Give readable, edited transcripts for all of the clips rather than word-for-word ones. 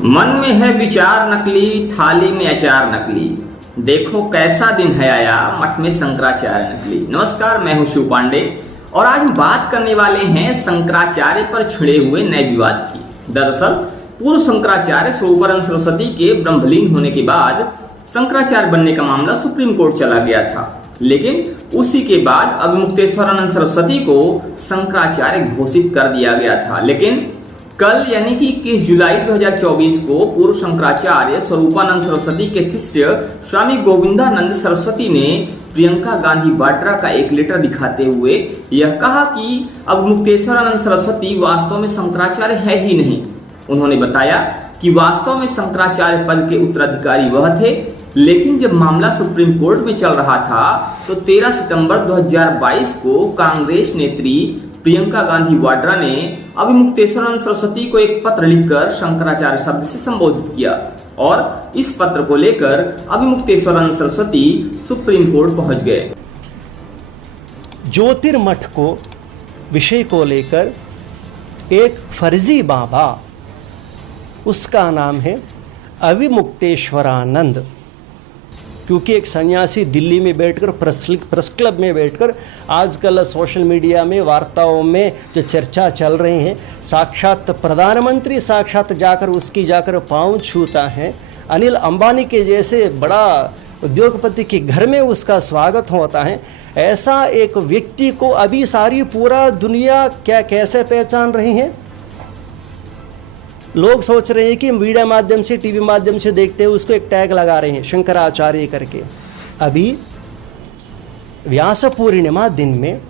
मन में है विचार नकली, थाली में अचार नकली। देखो कैसा दिन है आया, मठ में शंकराचार्य नकली। नमस्कार, मैं हूं शिव पांडे और आज हम बात करने वाले हैं शंकराचार्य पर छिड़े हुए नए विवाद की। दरअसल पूर्व शंकराचार्य स्वरूपानंद सरस्वती के ब्रह्मलीन होने के बाद शंकराचार्य बनने का मामला सुप्रीम कोर्ट चला गया था, लेकिन उसी के बाद अभिमुक्तेश्वरानंद सरस्वती को शंकराचार्य घोषित कर दिया गया था। लेकिन कल यानी कि 21 जुलाई 2024 को पूर्व शंकराचार्य स्वरूपानंद सरस्वती के शिष्य स्वामी गोविंदानंद सरस्वती ने प्रियंका गांधी वाड्रा का एक लेटर दिखाते हुए यह कहा कि अभिमुक्तेश्वरानंद सरस्वती वास्तव में शंकराचार्य है ही नहीं। उन्होंने बताया कि वास्तव में शंकराचार्य पद के उत्तराधिकारी वह थे, लेकिन जब मामला सुप्रीम कोर्ट में चल रहा था तो 13 सितंबर 2022 को कांग्रेस नेत्री प्रियंका गांधी वाड्रा ने अभिमुक्तेश्वरानंद सरस्वती को एक पत्र लिखकर शंकराचार्य शब्द से संबोधित किया और इस पत्र को लेकर अभिमुक्तेश्वरानंद सरस्वती सुप्रीम कोर्ट पहुंच गए। ज्योतिर्मठ को विषय को लेकर एक फर्जी बाबा, उसका नाम है अभिमुक्तेश्वरानंद, क्योंकि एक सन्यासी दिल्ली में बैठकर प्रेस क्लब में बैठकर आजकल सोशल मीडिया में वार्ताओं में जो चर्चा चल रही है, साक्षात प्रधानमंत्री साक्षात जाकर पाँव छूता है। अनिल अंबानी के जैसे बड़ा उद्योगपति के घर में उसका स्वागत होता है। ऐसा एक व्यक्ति को अभी सारी पूरा दुनिया कैसे पहचान रही है। लोग सोच रहे हैं कि मीडिया माध्यम से, टीवी माध्यम से देखते हैं, उसको एक टैग लगा रहे हैं शंकराचार्य करके। अभी व्यास पूर्णिमा दिन में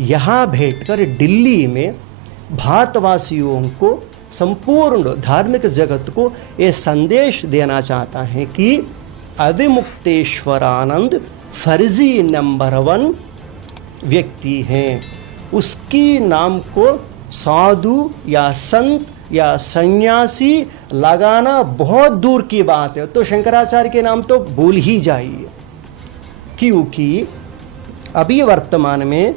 यहाँ बैठकर दिल्ली में भारतवासियों को, संपूर्ण धार्मिक जगत को ये संदेश देना चाहता है कि अभिमुक्तेश्वरानंद फर्जी नंबर 1 व्यक्ति हैं। उसकी नाम को साधु या संत या सन्यासी लगाना बहुत दूर की बात है, तो शंकराचार्य के नाम तो भूल ही जाइए, क्योंकि अभी वर्तमान में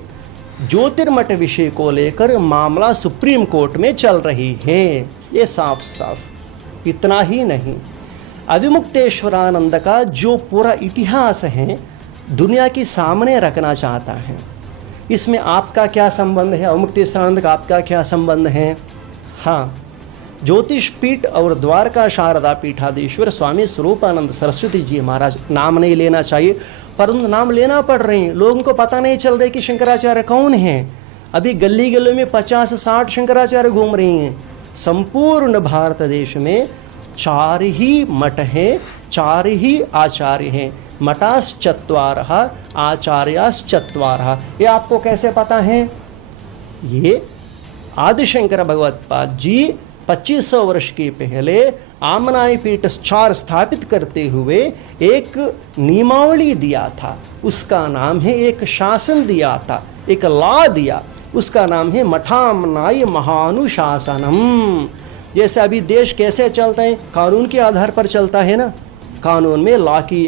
ज्योतिर्मठ विषय को लेकर मामला सुप्रीम कोर्ट में चल रही है। ये साफ साफ इतना ही नहीं, अभिमुक्तेश्वरानंद का जो पूरा इतिहास है दुनिया के सामने रखना चाहता है। इसमें आपका क्या संबंध है, अभिमुक्तेश्वरानंद का आपका क्या संबंध है? हाँ, ज्योतिष पीठ और द्वारका शारदा पीठाधीश्वर स्वामी स्वरूपानंद सरस्वती जी महाराज, नाम नहीं लेना चाहिए परंतु नाम लेना पड़ रहे हैं। लोगों को पता नहीं चल रहा कि शंकराचार्य कौन है। अभी गली गली में 50-60 शंकराचार्य घूम रही हैं। संपूर्ण भारत देश में 4 ही मठ हैं, 4 ही आचार्य हैं। मठाश्चत्वारः आचार्याश्चत्वारः। ये आपको कैसे पता है? ये आदिशंकर भगवत्पाद जी 2500 वर्ष के पहले आमनाई पीठ 4 स्थापित करते हुए एक नियमावली दिया था। उसका नाम है, एक शासन दिया था, एक लॉ दिया, उसका नाम है मठामनाई महानुशासनम। जैसे अभी देश कैसे चलता है, कानून के आधार पर चलता है ना, कानून में लॉ की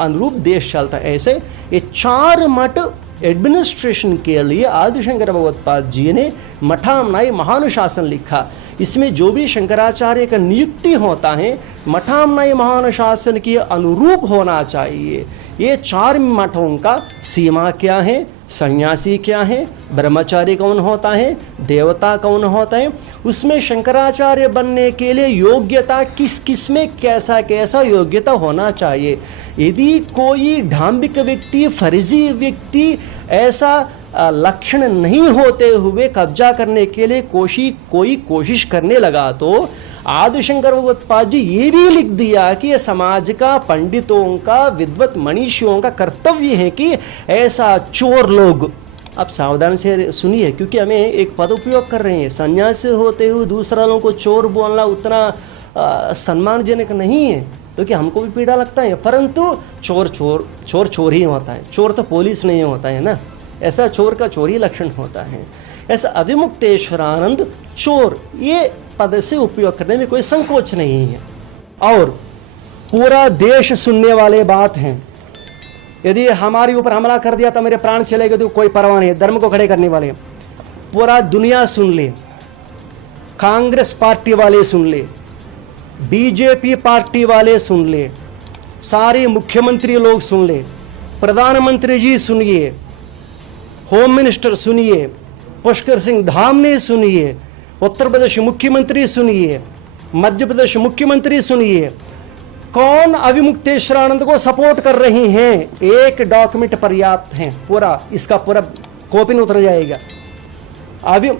अनुरूप देश चलता है। ऐसे ये 4 मठ एडमिनिस्ट्रेशन के लिए आदिशंकर भगवत्पाद जी ने मठामनाई महानुशासन लिखा। इसमें जो भी शंकराचार्य का नियुक्ति होता है मठामनाई महानुशासन के अनुरूप होना चाहिए। ये 4 मठों का सीमा क्या है, सन्यासी क्या है, ब्रह्मचारी कौन होता है, देवता कौन होता है, उसमें शंकराचार्य बनने के लिए योग्यता किस किस में कैसा योग्यता होना चाहिए। यदि कोई ढांबिक व्यक्ति, फर्जी व्यक्ति ऐसा लक्षण नहीं होते हुए कब्जा करने के लिए कोई कोशिश करने लगा तो आदिशंकर भगवत्पाद जी ये भी लिख दिया कि समाज का, पंडितों का, विद्वत मनीषियों का कर्तव्य है कि ऐसा चोर लोग, अब सावधान से सुनिए क्योंकि हमें एक पद उपयोग कर रहे हैं, सन्यासी होते हुए दूसरा लोगों को चोर बोलना उतना सम्मानजनक नहीं है, क्योंकि हमको भी पीड़ा लगता है, परंतु चोर ही होता है। चोर तो पुलिस नहीं होता है ना, ऐसा चोर का चोर ही लक्षण होता है। ऐसा अभिमुक्तेश्वरानंद चोर, ये पद से उपयोग करने में कोई संकोच नहीं है। और पूरा देश सुनने वाले बात हैं, यदि हमारे ऊपर हमला कर दिया तो मेरे प्राण चलेगा तो कोई परवाह नहीं है, धर्म को खड़े करने वाले पूरा दुनिया सुन ले, कांग्रेस पार्टी वाले सुन ले, बीजेपी पार्टी वाले सुन ले, सारे मुख्यमंत्री लोग सुन ले, प्रधानमंत्री जी सुनिए, होम मिनिस्टर सुनिए, पुष्कर सिंह धामने सुनिए, उत्तर प्रदेश मुख्यमंत्री सुनिए, मध्य प्रदेश मुख्यमंत्री सुनिए, कौन अविमुक्तेश्वरानंद को सपोर्ट कर रही हैं। एक डॉक्यूमेंट पर्याप्त है, पूरा इसका पूरा कॉपी में उतर जाएगा। अभी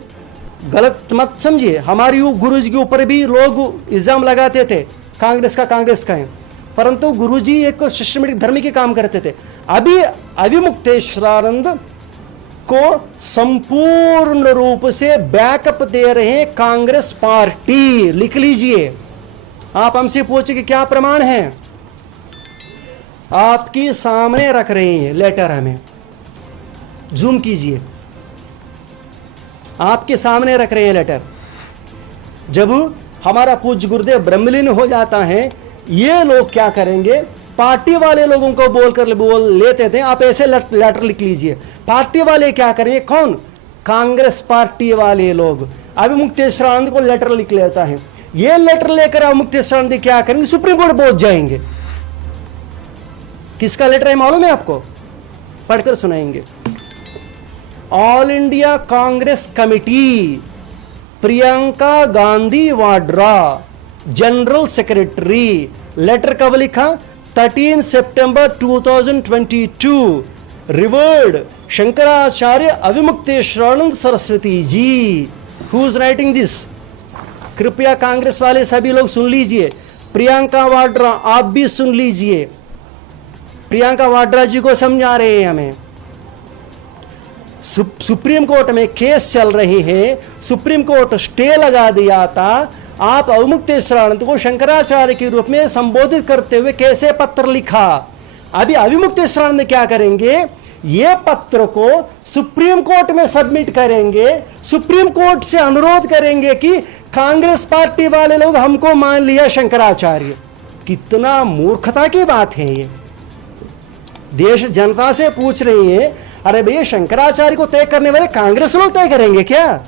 गलत मत समझिए, हमारी गुरुजी के ऊपर भी लोग इल्जाम लगाते थे कांग्रेस का है, परंतु गुरुजी एक सिस्टमेटिक धर्म के काम करते थे। अभी अविमुक्तेश्वरानंद को संपूर्ण रूप से बैकअप दे रहे हैं कांग्रेस पार्टी। लिख लीजिए, आप हमसे पूछे कि क्या प्रमाण है, आपकी सामने रख रहे हैं लेटर, हमें जूम कीजिए, आपके सामने रख रहे हैं लेटर। जब हमारा पूज्य गुरुदेव ब्रह्मलीन हो जाता है, ये लोग क्या करेंगे, पार्टी वाले लोगों को बोल लेते थे, आप ऐसे लेटर लिख लीजिए। पार्टी वाले क्या करेंगे, कौन, कांग्रेस पार्टी वाले लोग अविमुक्तेश्वरानंद को लेटर लिख लेता है। ये लेटर लेकर अविमुक्तेश्वरानंद क्या करेंगे, सुप्रीम कोर्ट पहुंच जाएंगे। किसका लेटर है मालूम है आपको, पढ़कर सुनाएंगे। All India Congress Committee, Priyanka Gandhi Vadra, general secretary. Letter कब लिखा, 13 सितंबर 2022। Revered Shankaracharya Avimukteshwaranand Saraswati ji. Who is writing this, कृपया कांग्रेस वाले सभी लोग सुन लीजिए। प्रियंका वाड्रा आप भी सुन लीजिए, प्रियंका वाड्रा जी को समझा रहे हैं हमें। सुप्रीम कोर्ट में केस चल रही है, सुप्रीम कोर्ट स्टे लगा दिया था। आप अविमुक्तेश्वरानंद को शंकराचार्य के रूप में संबोधित करते हुए कैसे पत्र लिखा। अभी अविमुक्तेश्वरानंद क्या करेंगे, ये पत्र को सुप्रीम कोर्ट में सबमिट करेंगे, सुप्रीम कोर्ट से अनुरोध करेंगे कि कांग्रेस पार्टी वाले लोग हमको मान लिया शंकराचार्य। कितना मूर्खता की बात है ये। देश जनता से पूछ रही है, अरे भैया शंकराचार्य को तय करने वाले कांग्रेस लोग तय करेंगे क्या,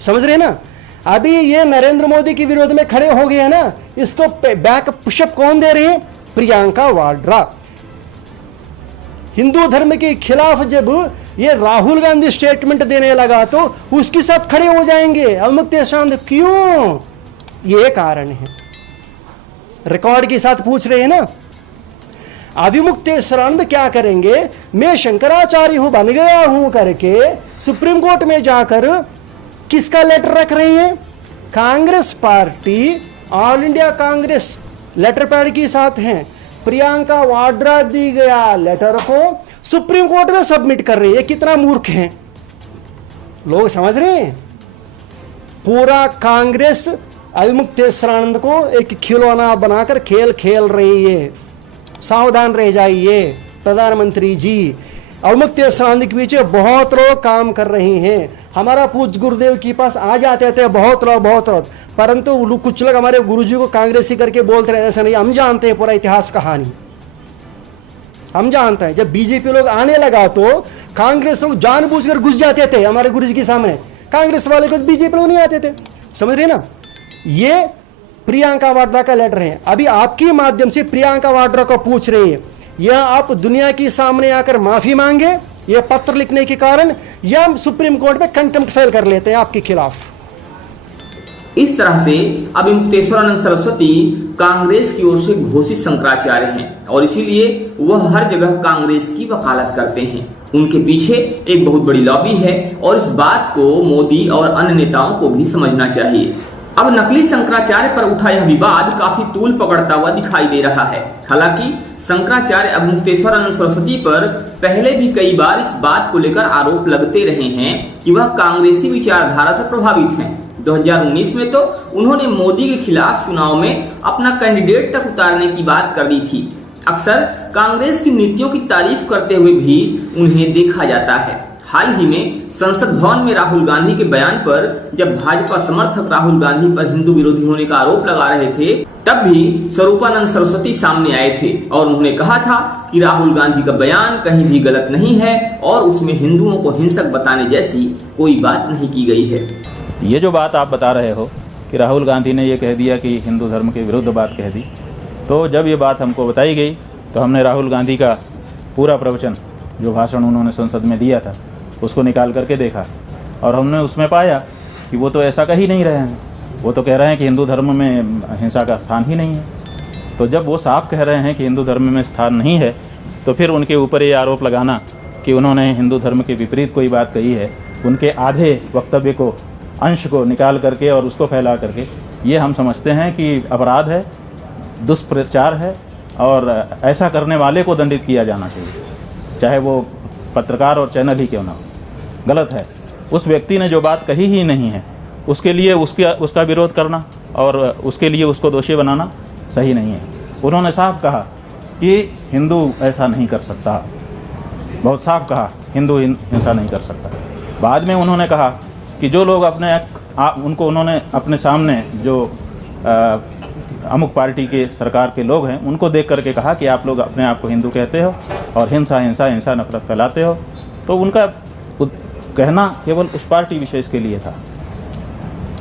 समझ रहे ना। अभी ये नरेंद्र मोदी के विरोध में खड़े हो गए हैं ना, इसको बैक पुशअप कौन दे रही है, प्रियंका वाड्रा। हिंदू धर्म के खिलाफ जब ये राहुल गांधी स्टेटमेंट देने लगा तो उसके साथ खड़े हो जाएंगे अविमुक्तेश्वरानंद। क्यों, ये कारण है, रिकॉर्ड के साथ पूछ रहे हैं ना। अविमुक्तेश्वरानंद क्या करेंगे, मैं शंकराचार्य हूं, बन गया हूं करके सुप्रीम कोर्ट में जाकर किसका लेटर रख रही है, Congress party, All India Congress letter pad के साथ हैं। प्रियंका वाड्रा दी गया लेटर को सुप्रीम कोर्ट में सबमिट कर रही है। कितना मूर्ख हैं लोग, समझ रहे हैं। पूरा कांग्रेस अविमुक्तेश्वरानंद को एक खिलौना बनाकर खेल खेल रही है। सावधान रह जाइए प्रधानमंत्री जी, अविमुक्तेश्वरानंद के पीछे बहुत लोग काम कर रहे हैं। हमारा पूज्य गुरुदेव के पास आ जाते थे बहुत लोग, परंतु कुछ लोग हमारे गुरुजी को कांग्रेसी करके बोलते रहे, ऐसा नहीं। हम जानते हैं पूरा इतिहास कहानी, हम जानते हैं। जब बीजेपी लोग आने लगा तो कांग्रेस लोग जानबूझकर घुस जाते थे हमारे गुरुजी के सामने, कांग्रेस वाले को बीजेपी लोग नहीं आते थे, समझ रहे ना। ये प्रियंका वाड्रा का लेटर है। अभी आपके माध्यम से प्रियंका वाड्रा को पूछ रहे हैं, या आप दुनिया के सामने आकर माफी मांगे ये पत्र लिखने के कारण, या सुप्रीम कोर्ट में कंटेम्प्ट फाइल कर लेते हैं आपके खिलाफ। इस तरह से अविमुक्तेश्वरानंद सरस्वती कांग्रेस की ओर से घोषित शंकराचार्य हैं और इसीलिए वह हर जगह कांग्रेस की वकालत करते हैं। उनके पीछे एक बहुत बड़ी लॉबी है और इस बात को मोदी और अन्य नेताओं को भी समझना चाहिए। अब नकली शंकराचार्य पर उठा यह विवाद काफी तूल पकड़ता हुआ दिखाई दे रहा है। हालांकि शंकराचार्य अविमुक्तेश्वरानंद सरस्वती पर पहले भी कई बार इस बात को लेकर आरोप लगते रहे हैं कि वह कांग्रेसी विचारधारा से प्रभावित हैं। 2019 में तो उन्होंने मोदी के खिलाफ चुनाव में अपना कैंडिडेट तक उतारने की बात कर दी थी। अक्सर कांग्रेस की नीतियों की तारीफ करते हुए भी उन्हें देखा जाता है। हाल ही में संसद भवन में राहुल गांधी के बयान पर जब भाजपा समर्थक राहुल गांधी पर हिंदू विरोधी होने का आरोप लगा रहे थे, तब भी स्वरूपानंद सरस्वती सामने आए थे और उन्होंने कहा था कि राहुल गांधी का बयान कहीं भी गलत नहीं है और उसमें हिंदुओं को हिंसक बताने जैसी कोई बात नहीं की गई है। ये जो बात आप बता रहे हो कि राहुल गांधी ने ये कह दिया कि हिंदू धर्म के विरुद्ध बात कह दी। तो जब ये बात हमको बताई गई तो हमने राहुल गांधी का पूरा प्रवचन, जो भाषण उन्होंने संसद में दिया था, उसको निकाल करके देखा और हमने उसमें पाया कि वो तो ऐसा कह ही नहीं रहे हैं। वो तो कह रहे हैं कि हिंदू धर्म में हिंसा का स्थान ही नहीं है। तो जब वो साफ कह रहे हैं कि हिंदू धर्म में स्थान नहीं है, तो फिर उनके ऊपर ये आरोप लगाना कि उन्होंने हिंदू धर्म के विपरीत कोई बात कही है, उनके आधे वक्तव्य को, अंश को निकाल करके और उसको फैला करके, ये हम समझते हैं कि अपराध है, दुष्प्रचार है और ऐसा करने वाले को दंडित किया जाना चाहिए, चाहे वो पत्रकार और चैनल ही क्यों ना हो। गलत है। उस व्यक्ति ने जो बात कही ही नहीं है उसके लिए उसका विरोध करना और उसके लिए उसको दोषी बनाना सही नहीं है। उन्होंने साफ कहा कि हिंदू ऐसा नहीं कर सकता, बहुत साफ कहा, हिंदू हिंसा नहीं कर सकता। बाद में उन्होंने कहा कि जो लोग उनको उन्होंने अपने सामने जो अमुक पार्टी के सरकार के लोग हैं उनको देख करके कहा कि आप लोग अपने आप को हिंदू कहते हो और हिंसा नफरत फैलाते हो। तो उनका कहना केवल उस पार्टी विशेष के लिए था।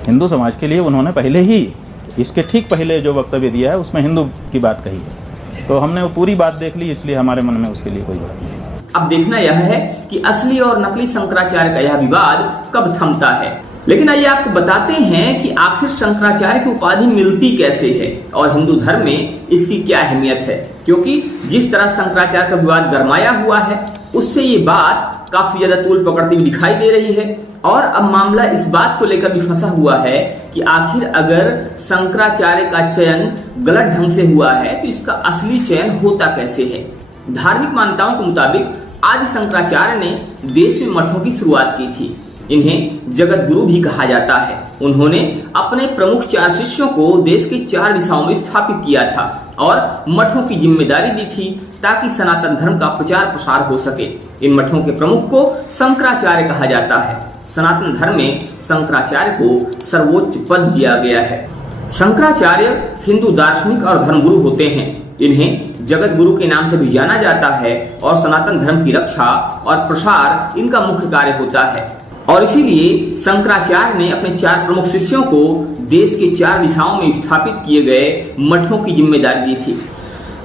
हिंदू समाज के लिए उन्होंने पहले ही, इसके ठीक पहले जो वक्तव्य दिया है उसमें हिंदू की बात कही है। तो हमने वो पूरी बात देख ली, इसलिए हमारे मन में उसके लिए कोई बात नहीं। अब देखना यह है कि असली और नकली शंकराचार्य का यह विवाद कब थमता है। लेकिन आइए आपको बताते हैं कि आखिर शंकराचार्य की उपाधि मिलती कैसे है और हिंदू धर्म में इसकी क्या अहमियत है। क्योंकि जिस तरह शंकराचार्य का विवाद गरमाया हुआ है उससे ये बात काफी ज्यादा तूल पकड़ती हुई दिखाई दे रही है। और अब मामला इस बात को लेकर भी फंसा हुआ है कि आखिर अगर शंकराचार्य का चयन गलत ढंग से हुआ है तो इसका असली चयन होता कैसे है। धार्मिक मान्यताओं के मुताबिक आदि शंकराचार्य ने देश में मठों की शुरुआत की थी। इन्हें जगत गुरु भी कहा जाता है। उन्होंने अपने प्रमुख 4 शिष्यों को देश के 4 दिशाओं में स्थापित किया था और मठों की जिम्मेदारी दी थी ताकि सनातन धर्म का प्रचार प्रसार हो सके। इन मठों के प्रमुख को शंकराचार्य कहा जाता है। सनातन धर्म में शंकराचार्य को सर्वोच्च पद दिया गया है। शंकराचार्य हिंदू दार्शनिक और धर्मगुरु होते हैं। इन्हें जगत गुरु के नाम से भी जाना जाता है और सनातन धर्म की रक्षा और प्रसार इनका मुख्य कार्य होता है। और इसीलिए शंकराचार्य ने अपने 4 प्रमुख शिष्यों को देश के 4 दिशाओं में स्थापित किए गए मठों की जिम्मेदारी दी थी।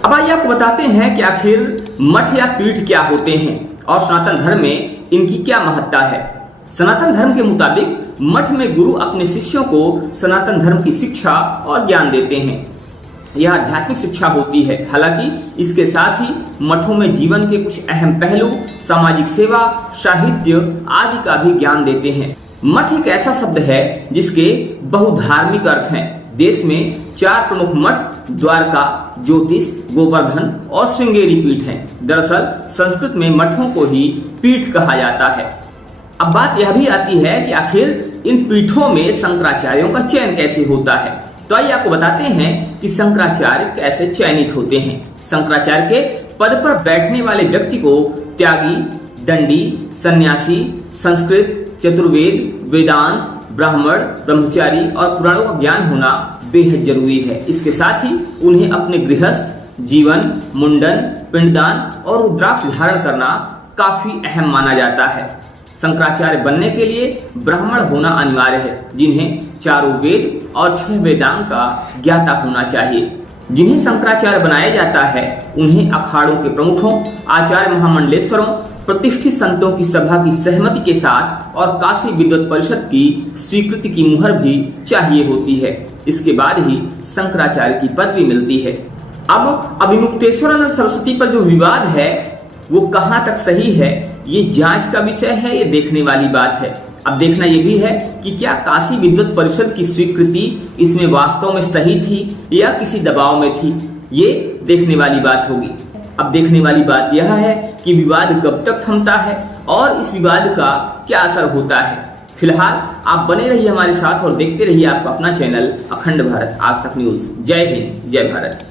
अब आइए आपको बताते हैं कि आखिर मठ या पीठ क्या होते हैं और सनातन धर्म में इनकी क्या महत्ता है। सनातन धर्म के मुताबिक मठ में गुरु अपने शिष्यों को सनातन धर्म की शिक्षा और ज्ञान देते हैं। यह आध्यात्मिक शिक्षा होती है। हालांकि इसके साथ ही मठों में जीवन के कुछ अहम पहलू, सामाजिक सेवा, साहित्य आदि का भी ज्ञान देते हैं। मठ एक ऐसा शब्द है जिसके बहुधार्मिक अर्थ हैं। देश में 4 प्रमुख मठ द्वारका, ज्योतिष, गोवर्धन और श्रृंगेरी पीठ हैं। दरअसल संस्कृत में मठों को ही पीठ कहा जाता है। अब बात यह भी आती है कि आखिर इन पीठों में शंकराचार्यों का चयन कैसे होता है। तो आइए आपको बताते हैं कि शंकराचार्य कैसे चयनित होते हैं। शंकराचार्य के पद पर बैठने वाले व्यक्ति को त्यागी, दंडी, सन्यासी, संस्कृत, चतुर्वेद, वेदांत, ब्राह्मण, ब्रह्मचारी और पुराणों का ज्ञान होना बेहद जरूरी है। इसके साथ ही उन्हें अपने गृहस्थ जीवन, मुंडन, पिंडदान और रुद्राक्ष धारण करना काफी अहम माना जाता है। शंकराचार्य बनने के लिए ब्राह्मण होना अनिवार्य है, जिन्हें 4 वेद और 6 वेदांग का ज्ञाता होना चाहिए। जिन्हें शंकराचार्य बनाया जाता है उन्हें अखाड़ों के प्रमुखों, आचार्य महामंडलेश्वरों, प्रतिष्ठित संतों की सभा की सहमति के साथ और काशी विद्वत परिषद की स्वीकृति की मुहर भी चाहिए होती है। इसके बाद ही शंकराचार्य की पदवी मिलती है। अब अभिमुक्तेश्वरानंद सरस्वती पर जो विवाद है वो कहाँ तक सही है, ये जांच का विषय है, ये देखने वाली बात है। अब देखना ये भी है कि क्या काशी विद्वत परिषद की स्वीकृति इसमें वास्तव में सही थी या किसी दबाव में थी, ये देखने वाली बात होगी। अब देखने वाली बात यह है कि विवाद कब तक थमता है और इस विवाद का क्या असर होता है। फिलहाल आप बने रहिए हमारे साथ और देखते रहिए आपका अपना चैनल अखंड भारत आज तक न्यूज। जय हिंद, जय भारत।